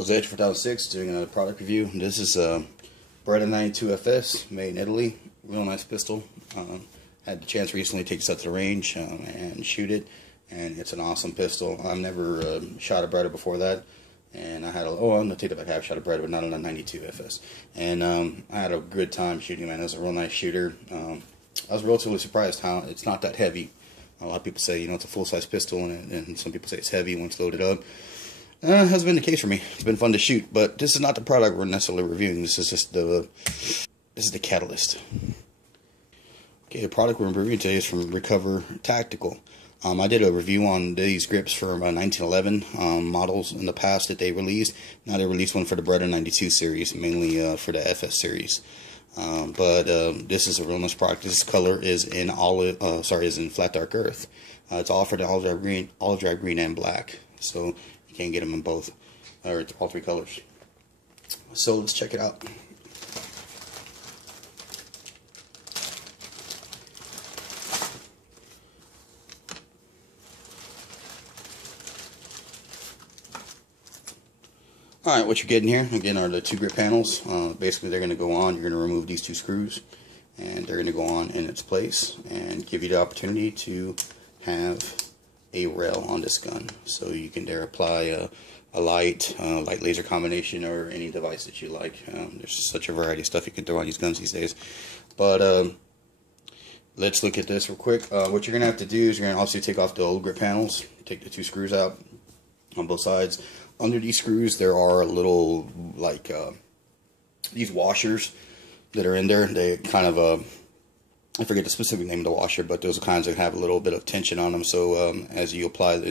Hello, it's Edge4006 doing another product review. This is a Beretta 92FS made in Italy. Real nice pistol. Had the chance recently to take this out to the range and shoot it, and it's an awesome pistol. I've never shot a Beretta before that, and I had I'm gonna take it back. I've shot a Beretta, but not on a 92FS, and I had a good time shooting. Man, it was a real nice shooter. I was relatively surprised how it's not that heavy. A lot of people say, it's a full-size pistol, and some people say it's heavy when it's loaded up. Hasn't been the case for me. It's been fun to shoot, but this is not the product we're necessarily reviewing. This is just this is the catalyst. Okay, the product we're reviewing today is from Recover Tactical. I did a review on these grips for 1911 models in the past that they released. Now they released one for the Beretta 92 series, mainly for the FS series. But this is a real nice product. This color is in is in flat dark earth. It's offered in olive drab green, and black. So you can't get them in both, or all three colors. So let's check it out. Alright, what you're getting here, again, are the two grip panels. Basically, they're going to go on. You're going to remove these two screws, and they're going to go on in its place and give you the opportunity to have a rail on this gun. So you can there apply a light laser combination, or any device that you like. There's such a variety of stuff you can throw on these guns these days. But let's look at this real quick. What you're going to have to do is you're going to obviously take off the old grip panels, take the two screws out on both sides. Under these screws there are little these washers that are in there. They kind of I forget the specific name of the washer, but those are kinds that have a little bit of tension on them. So as you apply, on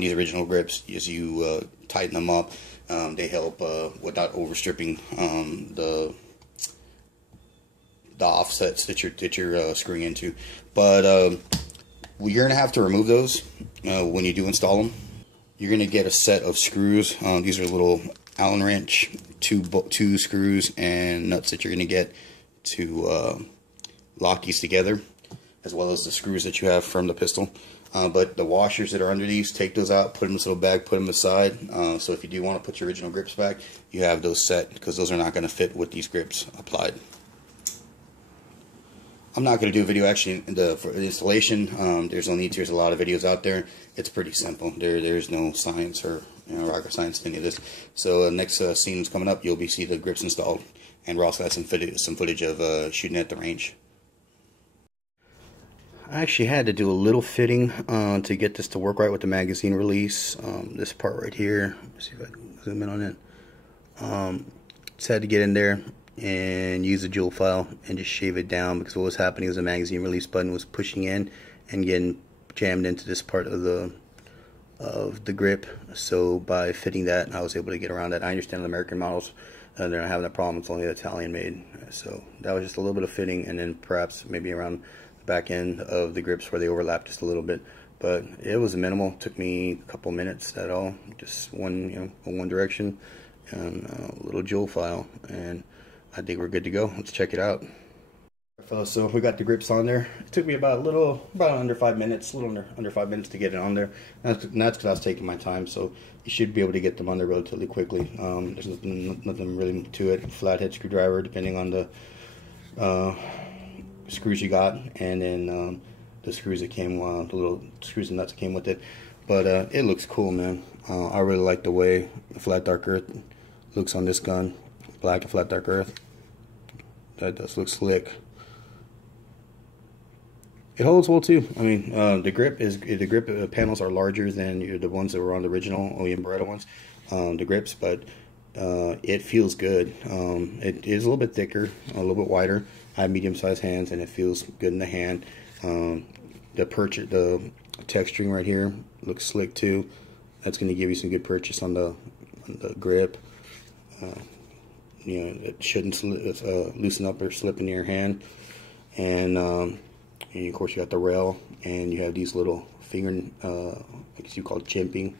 these original grips, as you tighten them up, they help without overstripping the offsets that you're screwing into. But you're gonna have to remove those when you do install them. You're gonna get a set of screws. These are little Allen wrench, two screws and nuts that you're gonna get to lock these together, as well as the screws that you have from the pistol. But the washers that are under these, take those out, put them in this little bag, put them aside. So if you do want to put your original grips back, you have those set, because those are not going to fit with these grips applied. I'm not going to do a video actually for the installation. There's no need to. There's a lot of videos out there. It's pretty simple. There's no science or rocket science to any of this. So the next scene is coming up. You'll see the grips installed, and we're also got some footage of shooting at the range. I actually had to do a little fitting to get this to work right with the magazine release. This part right here. Let's see if I can zoom in on it. Just had to get in there and use a jewel file and just shave it down, because what was happening was the magazine release button was pushing in and getting jammed into this part of the grip. So by fitting that, I was able to get around that. I understand the American models, they're not having that problem. It's only the Italian made. So that was just a little bit of fitting, and then perhaps maybe around the back end of the grips where they overlap just a little bit. But it was minimal. It took me a couple minutes at all. Just one direction and a little jewel file, and I think we're good to go. Let's check it out. Fellas, so we got the grips on there. It took me about under 5 minutes, a little under 5 minutes to get it on there. And that's because I was taking my time, so you should be able to get them on there relatively quickly. There's nothing really to it. Flathead screwdriver, depending on the screws you got, and then the screws that came, the little screws and nuts that came with it. But it looks cool, man. I really like the way the flat dark earth looks on this gun. Black and flat dark earth. That does look slick. It holds well too. I mean, the grip panels are larger than the ones that were on the original OEM Beretta ones. The grips, but it feels good. It is a little bit thicker, a little bit wider. I have medium-sized hands, and it feels good in the hand. The texturing right here looks slick too. That's going to give you some good purchase on the grip. It shouldn't loosen up or slip into your hand. And of course you got the rail, and you have these little finger, I guess you call it jimping,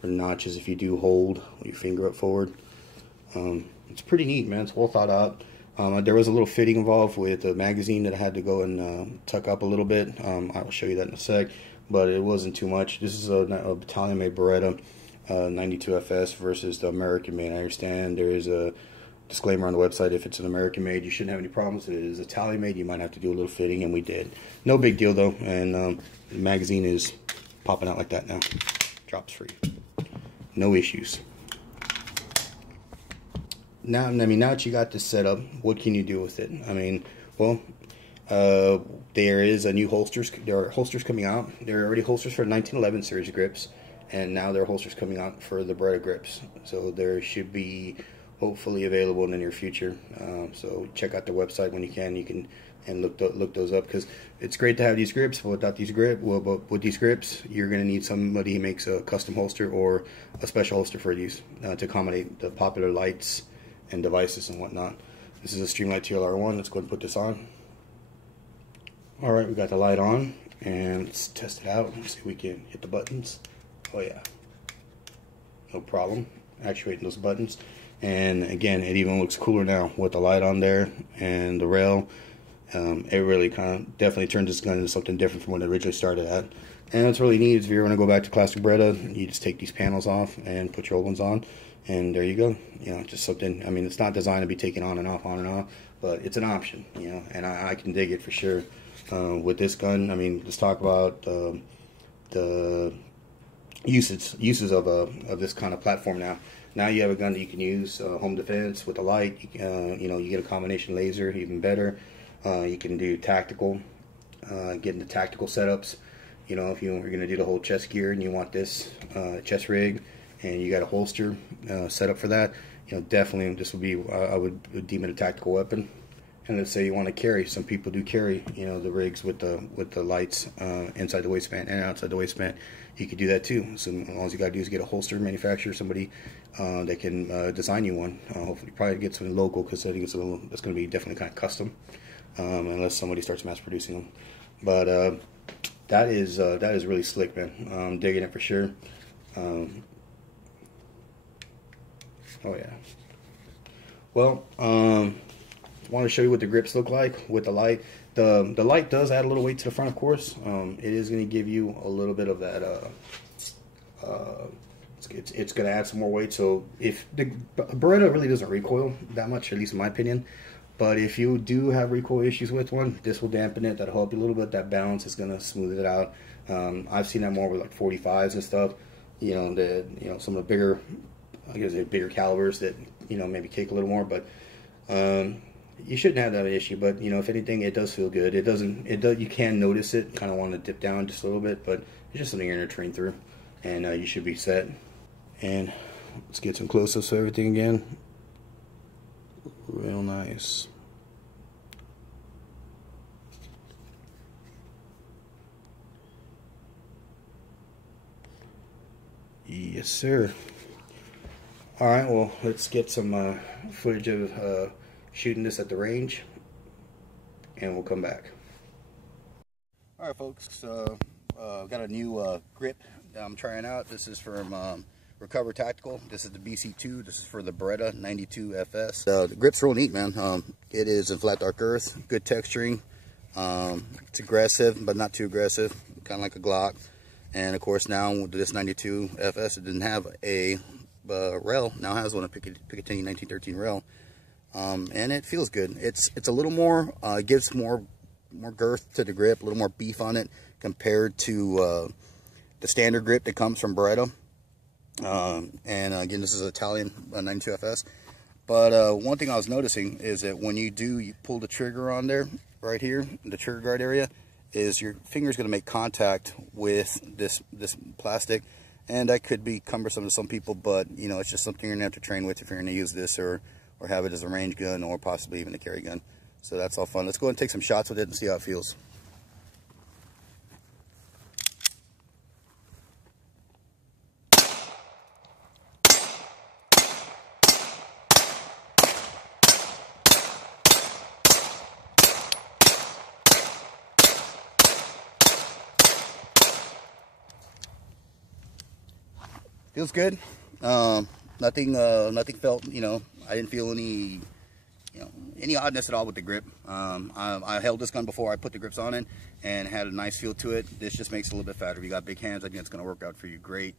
for notches if you do hold your finger up forward. It's pretty neat, man. It's well thought out. There was a little fitting involved with the magazine that I had to go and tuck up a little bit. I will show you that in a sec, but it wasn't too much. This is a Italian-made Beretta. 92 FS versus the American made. I understand there is a disclaimer on the website, if it's an American made, you shouldn't have any problems. If it is Italian made, you might have to do a little fitting, and we did. No big deal though, and the magazine is popping out like that now. Drops free. No issues. Now, I mean, now that you got this set up, what can you do with it? I mean, well, there is a new holsters. There are holsters coming out. There are already holsters for 1911 series grips, and now there are holsters coming out for the Beretta grips. So there should be hopefully available in the near future. So check out the website when you can. You can and look those up, because it's great to have these grips, but without these but with these grips, you're going to need somebody who makes a custom holster or a special holster for these to accommodate the popular lights and devices and whatnot. This is a Streamlight TLR1. Let's go ahead and put this on. All right, we got the light on, and let's test it out. Let's see if we can hit the buttons. Oh yeah, no problem actuating those buttons. And again, it even looks cooler now with the light on there and the rail. It really kind of definitely turns this gun into something different from what it originally started at. And what's really neat is if you're going to go back to classic Beretta, you just take these panels off and put your old ones on, and there you go. You know, just something. I mean, it's not designed to be taken on and off, but it's an option. You know, and I can dig it for sure. With this gun, I mean, let's talk about the uses of this kind of platform now. Now you have a gun that you can use home defense with a light. You know, you get a combination laser, even better. You can do tactical, get into tactical setups. You know, if you're going to do the whole chest gear and you want this chest rig, and you got a holster set up for that, you know, definitely this would be, I would deem it a tactical weapon. And let's say you want to carry. Some people do carry, you know, the rigs with the lights inside the waistband and outside the waistband. You could do that too. So all you gotta do is get a holster manufacturer, somebody that can design you one. Hopefully, probably get something local, because I think it's going to be definitely kind of custom, unless somebody starts mass producing them. But that is really slick, man. I'm digging it for sure. Oh yeah. Well, want to show you what the grips look like with the light. The light does add a little weight to the front, of course. It is going to give you a little bit of that. It's going to add some more weight. So if the Beretta really doesn't recoil that much, at least in my opinion. But if you do have recoil issues with one, this will dampen it. That'll help you a little bit. That balance is going to smooth it out. I've seen that more with like 45s and stuff. You know, some of the bigger, I guess, bigger calibers that, you know, maybe kick a little more, but. You shouldn't have that issue, but you know, if anything, it does feel good. You can notice it, kind of want to dip down just a little bit, but it's just something you're going to train through, and you should be set. And let's get some close-ups of everything again. Real nice. Yes, sir. All right, well, let's get some footage of shooting this at the range, and we'll come back. All right, folks, so got a new grip that I'm trying out. This is from Recover Tactical. This is the BC2. This is for the Beretta 92 FS. The grip's real neat, man. It is in flat dark earth, good texturing. It's aggressive, but not too aggressive, kind of like a Glock. And of course, now with this 92 FS, it didn't have a rail. Now it has one, a Picaitinny 1913 rail. And it feels good. It's a little more, gives more girth to the grip, a little more beef on it compared to the standard grip that comes from Beretta. And again, this is Italian 92 FS. But one thing I was noticing is that when you pull the trigger on there, right here, the trigger guard area, is your finger's going to make contact with this plastic. And that could be cumbersome to some people, but you know, it's just something you're going to have to train with if you're going to use this or have it as a range gun or possibly even a carry gun. So that's all fun. Let's go ahead and take some shots with it and see how it feels. Feels good. Nothing felt, you know, I didn't feel any oddness at all with the grip. I held this gun before I put the grips on it and had a nice feel to it. This just makes it a little bit fatter. If you got big hands, I think it's going to work out for you great.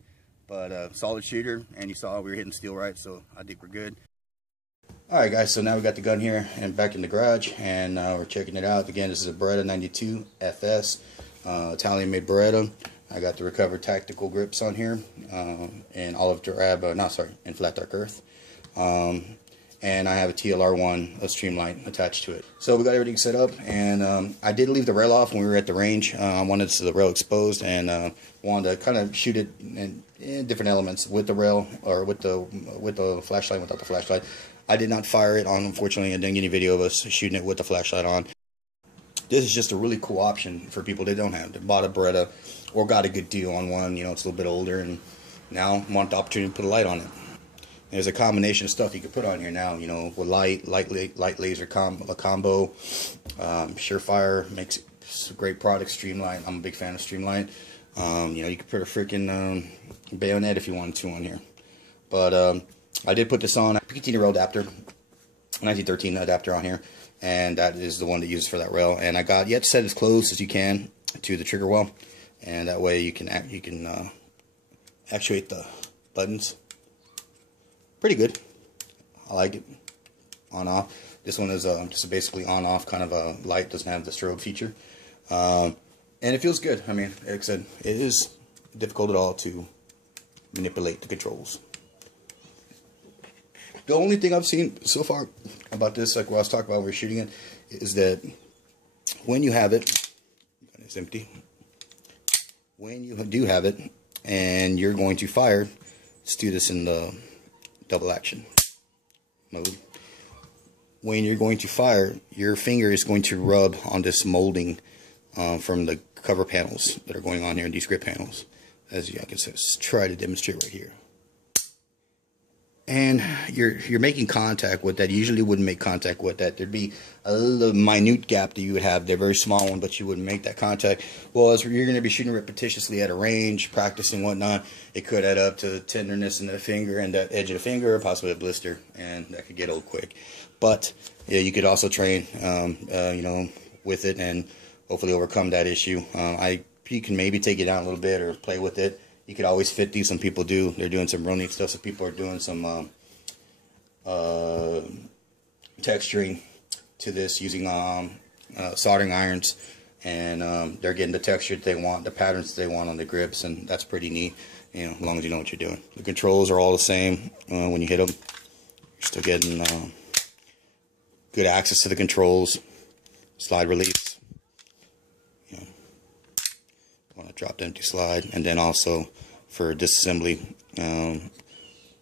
But solid shooter, and you saw we were hitting steel right, so I think we're good. Alright guys, so now we got the gun here and back in the garage, and we're checking it out. Again, this is a Beretta 92 FS, Italian made Beretta. I got the recovered tactical grips on here, and olive drab, and flat dark earth. And I have a TLR1, a streamline attached to it. So we got everything set up, and I did leave the rail off when we were at the range. I wanted the rail exposed, and wanted to kind of shoot it in different elements with the rail, or with the flashlight, without the flashlight. I did not fire it on, unfortunately. I didn't get any video of us shooting it with the flashlight on. This is just a really cool option for people that don't have. They bought a Beretta or got a good deal on one. You know, it's a little bit older, and now want the opportunity to put a light on it. There's a combination of stuff you can put on here now. You know, with light laser combo, Surefire makes a great product. Streamline, I'm a big fan of Streamline. You know, you could put a freaking bayonet if you wanted to on here. But I did put this on a Picaitinny rail adapter, 1913 adapter on here, and that is the one that uses for that rail. And you have to set it as close as you can to the trigger well, and that way you can actuate the buttons. Pretty good. I like it. On off. This one is just basically on off kind of a light. Doesn't have the strobe feature, and it feels good. I mean, like I said, it is difficult at all to manipulate the controls. The only thing I've seen so far about this, like what I was talking about when we were shooting it, is that when you have it, it's empty. When you do have it and you're going to fire, let's do this in the double action mode. When you're going to fire, your finger is going to rub on this molding from the cover panels that are going on here, these grip panels. As I can try to demonstrate right here. And you're making contact with that. You usually wouldn't make contact with that. There'd be a little minute gap that you would have. They're very small one, but you wouldn't make that contact. Well, as you're going to be shooting repetitiously at a range, practicing whatnot, it could add up to tenderness in the finger and that edge of the finger, possibly a blister, and that could get old quick. But yeah, you could also train, you know, with it and hopefully overcome that issue. You can maybe take it down a little bit or play with it. You could always fit these. Some people do. They're doing some real neat stuff. Some people are doing some texturing to this using soldering irons, and they're getting the texture that they want, the patterns that they want on the grips, and that's pretty neat. You know, as long as you know what you're doing. The controls are all the same when you hit them. You're still getting good access to the controls. Slide release. You know, want to drop the empty slide, and then also for disassembly,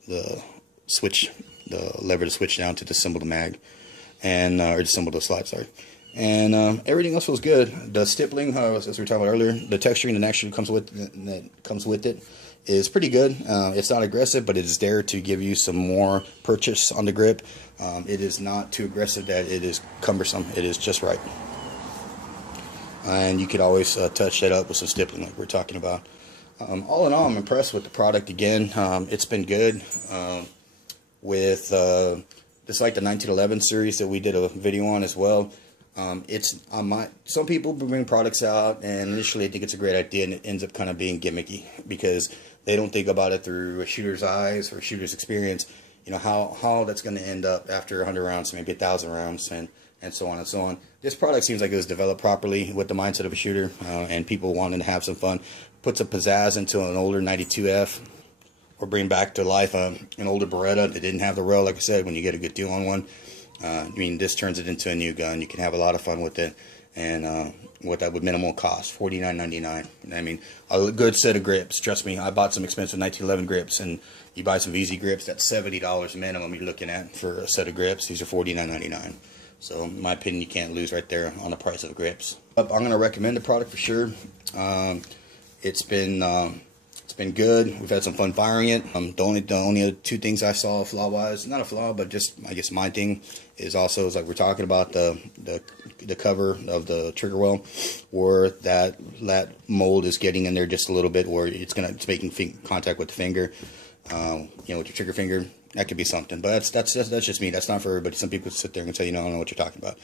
the switch, the lever to switch down to disassemble the mag, and or disassemble the slide. Sorry, and everything else was good. The stippling, as we were talking about earlier, the texturing that actually comes with it is pretty good. It's not aggressive, but it is there to give you some more purchase on the grip. It is not too aggressive that it is cumbersome. It is just right. And you could always touch that up with some stippling like we're talking about. All in all, I'm impressed with the product again. It's been good. With just like the 1911 series that we did a video on as well. Some people bring products out and initially they think it's a great idea, and it ends up kind of being gimmicky because they don't think about it through a shooter's eyes or a shooter's experience. You know, how that's going to end up after 100 rounds, maybe 1,000 rounds, and so on and so on. This product seems like it was developed properly with the mindset of a shooter, and people wanting to have some fun. Puts a pizzazz into an older 92F, or bring back to life an older Beretta that didn't have the rail, like I said, when you get a good deal on one. I mean, this turns it into a new gun. You can have a lot of fun with it, and with minimal cost, $49.99. I mean, a good set of grips. Trust me, I bought some expensive 1911 grips, and you buy some VZ grips, that's $70 minimum you're looking at for a set of grips. These are $49.99. So, in my opinion, you can't lose right there on the price of grips. I'm going to recommend the product for sure. It's been good. We've had some fun firing it. The only two things I saw flaw-wise, not a flaw, but just I guess my thing is also like we're talking about the cover of the trigger well, where that mold is getting in there just a little bit, where it's making contact with the finger, you know, with your trigger finger. That could be something, but that's just me. That's not for everybody. Some people sit there and say, you know, I don't know what you're talking about.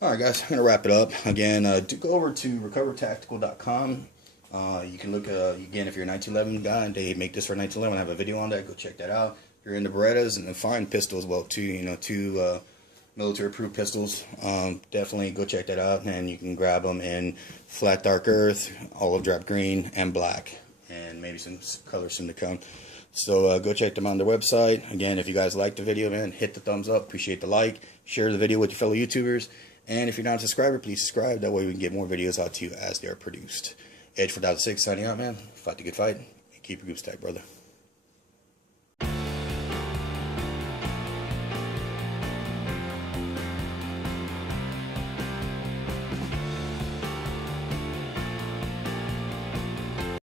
All right, guys, I'm gonna wrap it up again. Go over to recovertactical.com. You can look, again, if you're a 1911 guy and they make this for 1911, I have a video on that, go check that out. If you're into Berettas and a fine pistol as well too, you know, 2 military approved pistols, definitely go check that out. And you can grab them in flat dark earth, olive drab green, and black, and maybe some colors soon to come. So go check them out on their website. Again, if you guys liked the video, man, hit the thumbs up, appreciate the like, share the video with your fellow YouTubers, and if you're not a subscriber, please subscribe. That way we can get more videos out to you as they are produced. Edge 4006 signing out, man. Fight the good fight. Keep your goops tight, brother.